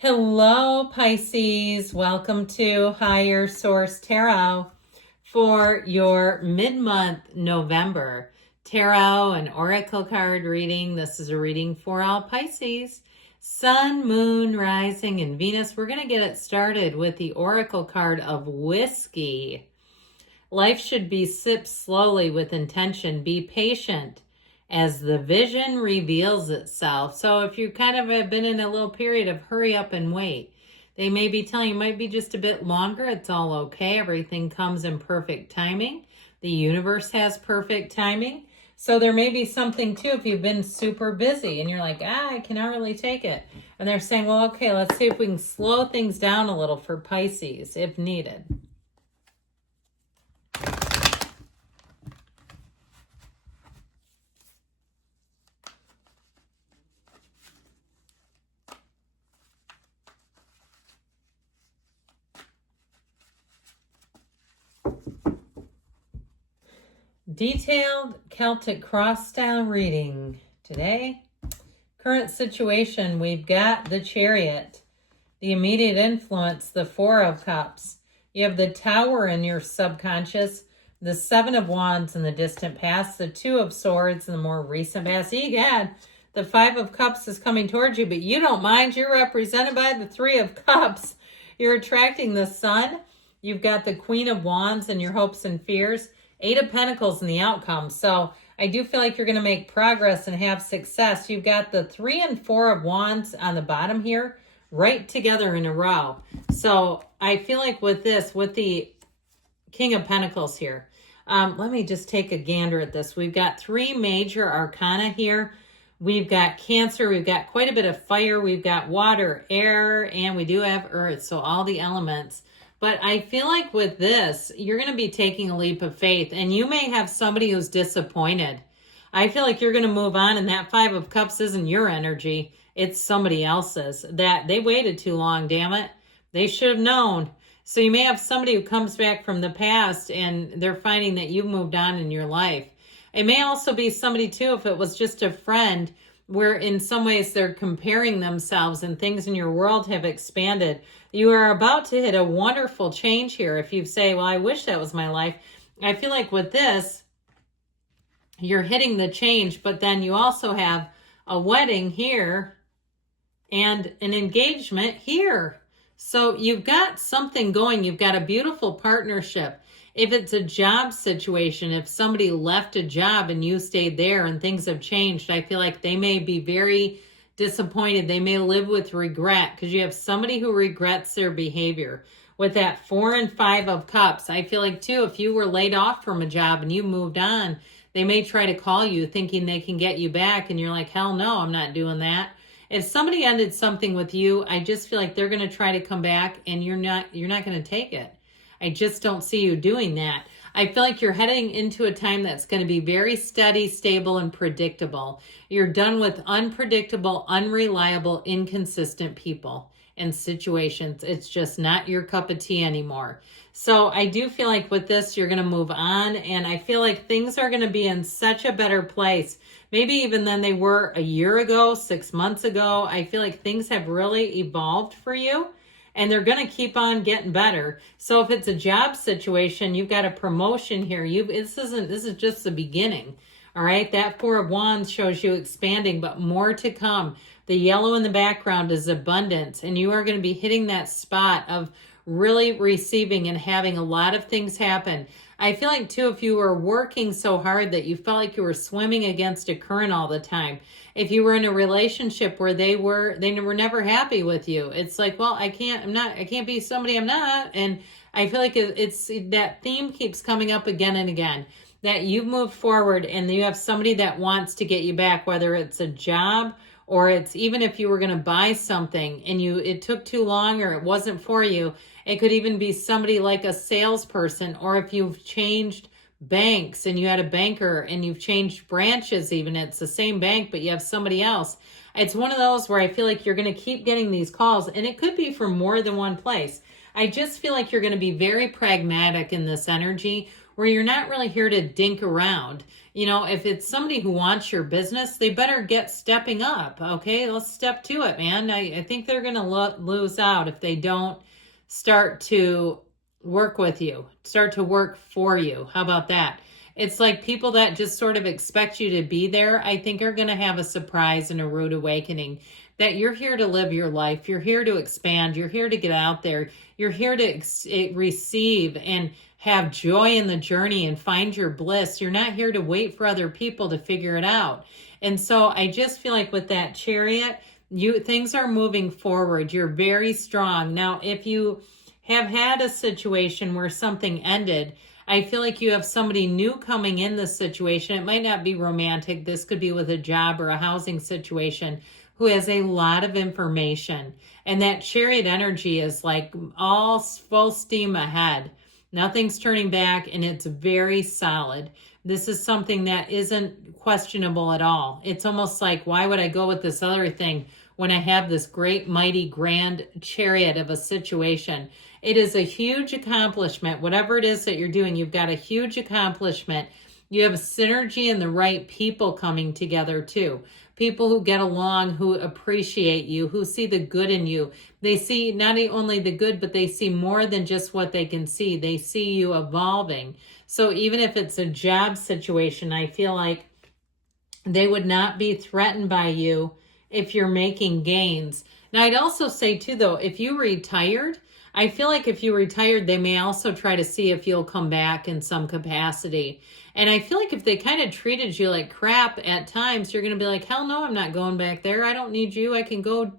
Hello, Pisces. Welcome to Higher Source Tarot for your mid-month November tarot and oracle card reading. This is a reading for all Pisces. Sun, Moon, Rising, and Venus. We're going to get it started with the oracle card of whiskey. Life should be sipped slowly with intention. Be patient as the vision reveals itself. So if you kind of have been in a little period of hurry up and wait, they may be telling you it might be just a bit longer. It's all okay. Everything comes in perfect timing. The universe has perfect timing. So there may be something too if you've been super busy and you're like, I cannot really take it. And they're saying, well, okay, let's see if we can slow things down a little for Pisces if needed. Detailed Celtic cross style reading today. Current situation, we've got the Chariot, the immediate influence, the Four of Cups. You have the Tower in your subconscious, the Seven of Wands in the distant past, the Two of Swords in the more recent past. Egad, the Five of Cups is coming towards you, but you don't mind. You're represented by the Three of Cups. You're attracting the Sun. You've got the Queen of Wands and your hopes and fears. Eight of Pentacles in the outcome. So I do feel like you're going to make progress and have success. You've got the Three and Four of Wands on the bottom here, right together in a row. So I feel like with this, with the King of Pentacles here, let me just take a gander at this. We've got three major arcana here. We've got Cancer. We've got quite a bit of fire. We've got water, air, and we do have earth. So all the elements. But I feel like with this, you're going to be taking a leap of faith, and you may have somebody who's disappointed. I feel like you're going to move on, and that Five of Cups isn't your energy. It's somebody else's. That they waited too long, damn it. They should have known. So you may have somebody who comes back from the past, and they're finding that you've moved on in your life. It may also be somebody, too, if it was just a friend, where in some ways they're comparing themselves and things in your world have expanded. You are about to hit a wonderful change here. If you say, well, I wish that was my life. I feel like with this, you're hitting the change, but then you also have a wedding here and an engagement here. So you've got something going. You've got a beautiful partnership. If it's a job situation, if somebody left a job and you stayed there and things have changed, I feel like they may be very disappointed. They may live with regret because you have somebody who regrets their behavior. With that Four and Five of Cups, I feel like too, if you were laid off from a job and you moved on, they may try to call you thinking they can get you back and you're like, hell no, I'm not doing that. If somebody ended something with you, I just feel like they're going to try to come back and you're not going to take it. I just don't see you doing that. I feel like you're heading into a time that's going to be very steady, stable, and predictable. You're done with unpredictable, unreliable, inconsistent people and situations. It's just not your cup of tea anymore. So I do feel like with this, you're going to move on. And I feel like things are going to be in such a better place. Maybe even than they were a year ago, 6 months ago. I feel like things have really evolved for you. And they're going to keep on getting better. So if it's a job situation, you've got a promotion here. This is just the beginning. All right. That Four of Wands shows you expanding, but more to come. The yellow in the background is abundance. And you are going to be hitting that spot of really receiving and having a lot of things happen. I feel like too, if you were working so hard that you felt like you were swimming against a current all the time, if you were in a relationship where they were never happy with you, it's like, well, I can't be somebody I'm not. And I feel like it's that theme keeps coming up again and again, that you've moved forward and you have somebody that wants to get you back, whether it's a job or it's even if you were going to buy something and it took too long or it wasn't for you. It could even be somebody like a salesperson, or if you've changed banks and you had a banker and you've changed branches, even it's the same bank, but you have somebody else. It's one of those where I feel like you're going to keep getting these calls, and it could be from more than one place. I just feel like you're going to be very pragmatic in this energy, where you're not really here to dink around. You know, if it's somebody who wants your business, they better get stepping up. Okay, let's step to it, man. I think they're going to lose out if they don't start to work with you, start to work for you. How about that? It's like people that just sort of expect you to be there, I think are going to have a surprise and a rude awakening that you're here to live your life. You're here to expand. You're here to get out there. You're here to receive and have joy in the journey and find your bliss. You're not here to wait for other people to figure it out. And so I just feel like with that Chariot, things are moving forward. You're very strong. Now, if you have had a situation where something ended, I feel like you have somebody new coming in this situation. It might not be romantic. This could be with a job or a housing situation, who has a lot of information. And that Chariot energy is like all full steam ahead. Nothing's turning back, and it's very solid. This is something that isn't questionable at all. It's almost like, why would I go with this other thing when I have this great, mighty, grand Chariot of a situation? It is a huge accomplishment. Whatever it is that you're doing, you've got a huge accomplishment. You have a synergy and the right people coming together too. People who get along, who appreciate you, who see the good in you. They see not only the good, but they see more than just what they can see. They see you evolving. So even if it's a job situation, I feel like they would not be threatened by you if you're making gains. Now, I'd also say too, though, if you retired, I feel like if you retired, they may also try to see if you'll come back in some capacity. And I feel like if they kind of treated you like crap at times, you're going to be like, hell no, I'm not going back there. I don't need you. I can go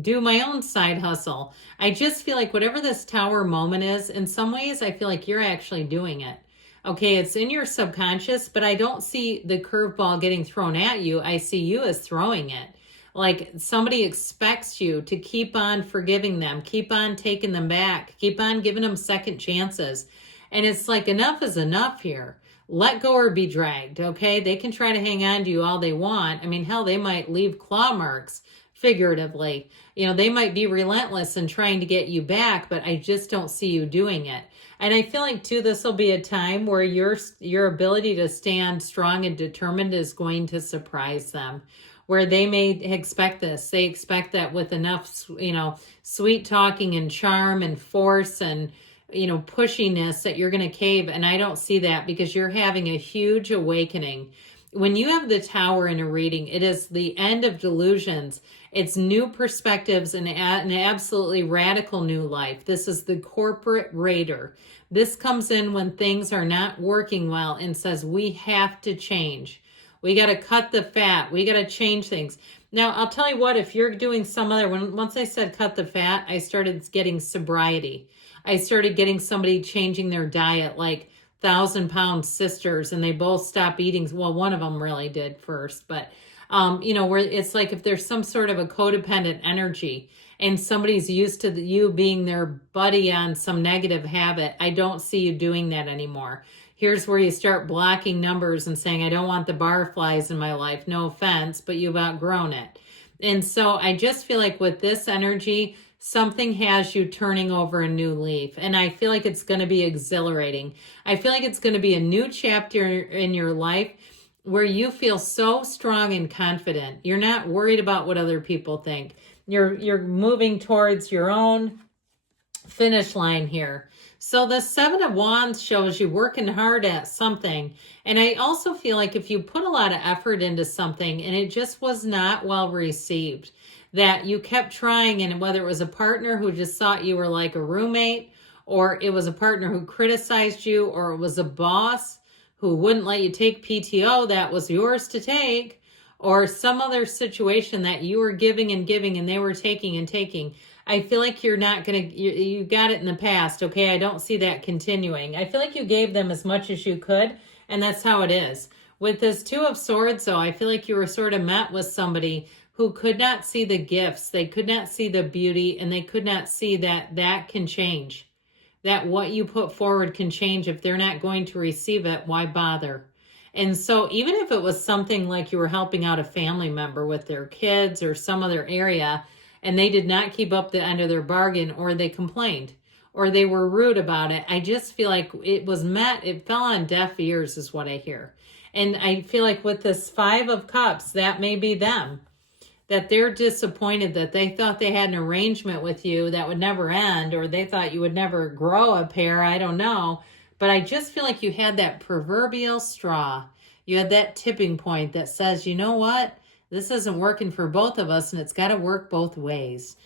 do my own side hustle. I just feel like whatever this Tower moment is, in some ways, I feel like you're actually doing it. Okay, it's in your subconscious, but I don't see the curveball getting thrown at you. I see you as throwing it. Like somebody expects you to keep on forgiving them, keep on taking them back, keep on giving them second chances. And it's like, enough is enough here. Let go or be dragged, okay? They can try to hang on to you all they want. I mean, hell, they might leave claw marks, figuratively. You know, they might be relentless in trying to get you back, but I just don't see you doing it. And I feel like, too, this will be a time where your ability to stand strong and determined is going to surprise them, where they may expect this. They expect that with enough, sweet talking and charm and force and, pushiness that you're going to cave. And I don't see that, because you're having a huge awakening. When you have the Tower in a reading, it is the end of delusions. It's new perspectives and an absolutely radical new life. This is the corporate raider. This comes in when things are not working well and says, we have to change. We got to cut the fat. We got to change things. Now, I'll tell you what, if you're doing some other, once I said cut the fat, I started getting sobriety. I started getting somebody changing their diet, like 1,000-pound sisters, and they both stopped eating. Well, one of them really did first, but, where it's like if there's some sort of a codependent energy and somebody's used to you being their buddy on some negative habit, I don't see you doing that anymore. Here's where you start blocking numbers and saying, I don't want the barflies in my life. No offense, but you've outgrown it. And so I just feel like with this energy, something has you turning over a new leaf. And I feel like it's going to be exhilarating. I feel like it's going to be a new chapter in your life where you feel so strong and confident. You're not worried about what other people think. You're moving towards your own finish line here. So the Seven of Wands shows you working hard at something. And I also feel like if you put a lot of effort into something and it just was not well received, that you kept trying, and whether it was a partner who just thought you were like a roommate, or it was a partner who criticized you, or it was a boss who wouldn't let you take PTO that was yours to take, or some other situation that you were giving and giving and they were taking and taking. I feel like you're not going to, you got it in the past, okay? I don't see that continuing. I feel like you gave them as much as you could, and that's how it is. With this Two of Swords, though, I feel like you were sort of met with somebody who could not see the gifts. They could not see the beauty, and they could not see that that can change. That what you put forward can change. If they're not going to receive it, why bother? And so even if it was something like you were helping out a family member with their kids or some other area, and they did not keep up the end of their bargain, or they complained, or they were rude about it. I just feel like it fell on deaf ears is what I hear. And I feel like with this 5 of Cups, that may be them. That they're disappointed that they thought they had an arrangement with you that would never end, or they thought you would never grow a pair. I don't know. But I just feel like you had that proverbial straw. You had that tipping point that says, you know what? This isn't working for both of us, and it's got to work both ways.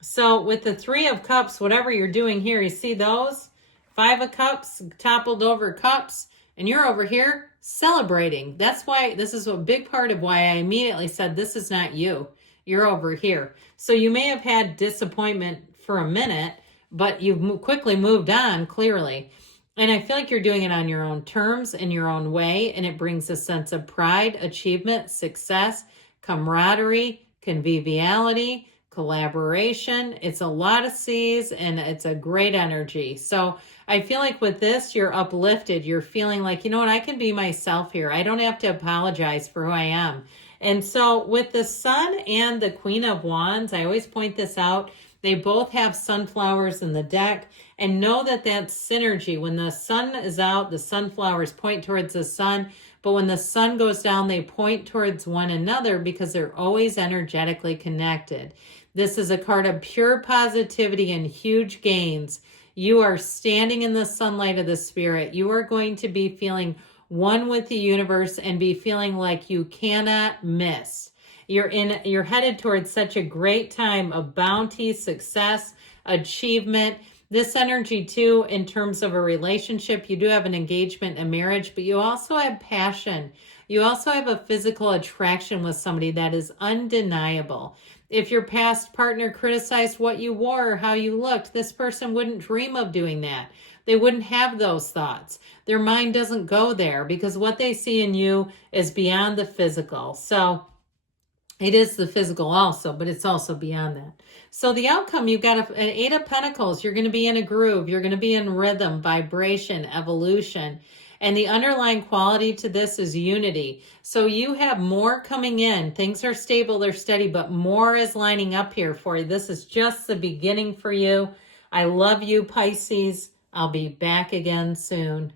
So with the 3 of Cups, whatever you're doing here, you see those? 5 of Cups, toppled over cups, and you're over here celebrating. That's why this is a big part of why I immediately said this is not you. You're over here. So you may have had disappointment for a minute, but you've quickly moved on, clearly. And I feel like you're doing it on your own terms, in your own way, and it brings a sense of pride, achievement, success, camaraderie, conviviality, collaboration. It's a lot of C's, and it's a great energy. So I feel like with this, you're uplifted. You're feeling like, you know what, I can be myself here. I don't have to apologize for who I am. And so with the Sun and the Queen of Wands, I always point this out. They both have sunflowers in the deck, and know that that's synergy. When the sun is out, the sunflowers point towards the sun, but when the sun goes down, they point towards one another because they're always energetically connected. This is a card of pure positivity and huge gains. You are standing in the sunlight of the spirit. You are going to be feeling one with the universe and be feeling like you cannot miss. You're headed towards such a great time of bounty, success, achievement. This energy too, in terms of a relationship, you do have an engagement and marriage, but you also have passion. You also have a physical attraction with somebody that is undeniable. If your past partner criticized what you wore or how you looked, this person wouldn't dream of doing that. They wouldn't have those thoughts. Their mind doesn't go there because what they see in you is beyond the physical. So it is the physical also, but it's also beyond that. So the outcome, you've got an 8 of Pentacles. You're going to be in a groove. You're going to be in rhythm, vibration, evolution. And the underlying quality to this is unity. So you have more coming in. Things are stable, they're steady, but more is lining up here for you. This is just the beginning for you. I love you, Pisces. I'll be back again soon.